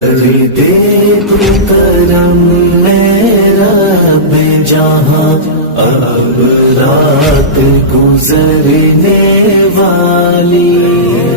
دے تو کرم میرا بے جہاں اب رات گزرنے والی ہے۔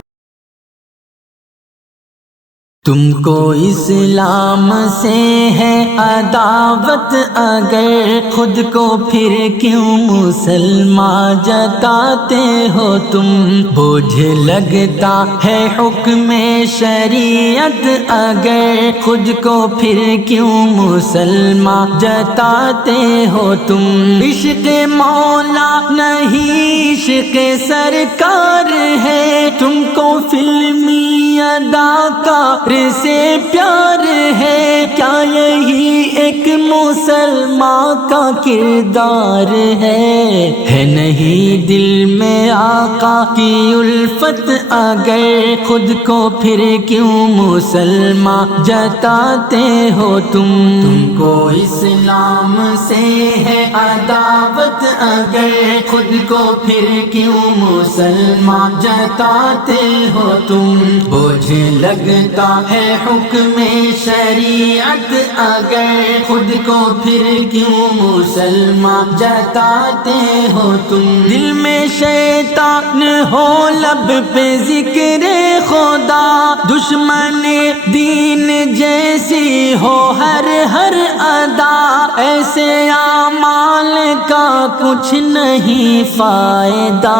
تم کو اسلام سے ہے عداوت، اگر خود کو پھر کیوں مسلمان جتاتے ہو تم؟ بوجھ لگتا ہے حکم شریعت، اگر خود کو پھر کیوں مسلمان جتاتے ہو تم؟ عشق مولا نہیں عشق سرکار ہے، تم کو فلمی اداکار سے پیار ہے، کیا یہی ایک مسلمان کا کردار ہے نہیں دل میں آقا کی الفت، اگر خود کو پھر کیوں مسلمان جتاتے ہو تم؟ تم کو اسلام سے ہے عداوت، اگر خود کو پھر کیوں مسلمان جتاتے ہو تم؟ بوجھ لگتا ہے حکم شریعت، اگر خود کو پھر کیوں مسلمان جتاتے ہو تم؟ دل میں شیطان ہو لب پہ ذکر خدا، دشمن دین جیسی ہو ہر ادا، ایسے اعمال کا کچھ نہیں فائدہ،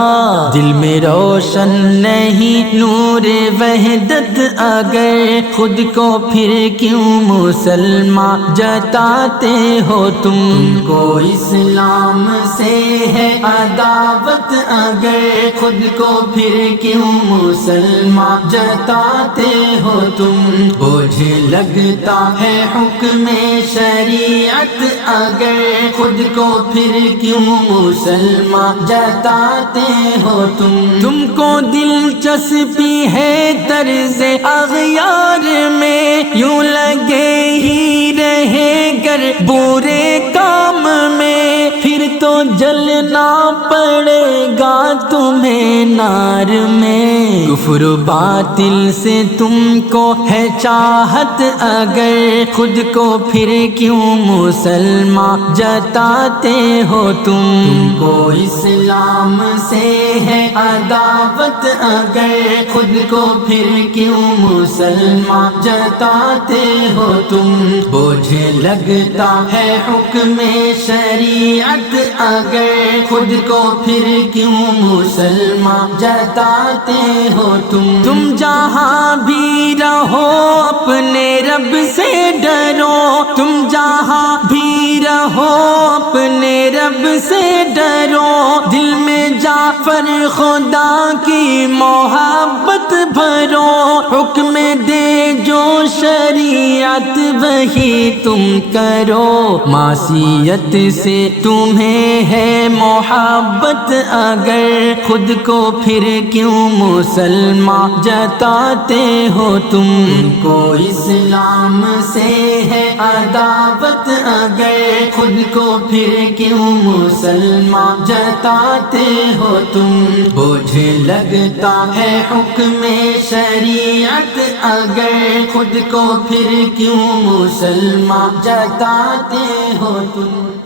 دل میں روشن نہیں نور وحدت، اگر خود کو پھر کیوں مسلمان جتاتے ہو تم؟ تم کو اسلام سے ہے عداوت، اگر خود کو پھر کیوں مسلمان جتاتے ہو تم؟ بوجھ لگتا ہے حکم شریعت، اگر خود کو پھر کیوں مسلمان جتاتے ہو تم؟ تم کو دلچسپی ہے طرز اغیار میں، یوں لگے ہی رہے گر برے کام میں، پھر تو جلنا پڑے گا تمہیں نار میں، کفر و باطل سے تم کو ہے چاہت، اگر خود کو پھر کیوں مسلمان جتاتے ہو تم؟ تم کو اسلام سے ہے عداوت، اگر خود کو پھر کیوں مسلمان جتاتے ہو تم؟ بوجھ لگتا ہے حکم شریعت، اگر خود کو پھر کیوں مسلمان جتاتے ہو تم؟ تم جہاں بھی رہو اپنے رب سے ڈرو، تم جہاں بھی رہو اپنے رب سے ڈرو، دل میں جعفر خدا کی محبت بھرو، حکم دے جو شریعت وہی تم کرو، معصیت سے تمہیں ہے محبت، اگر خود کو پھر کیوں مسلمان جتاتے ہو تم؟ تم کو اسلام سے ہے عداوت، اگر خود کو پھر کیوں مسلمان جتاتے ہو تم؟ بوجھ لگتا ہے حکم شریعت، اگر خود کو پھر کیوں مسلمان جتاتے ہو تم؟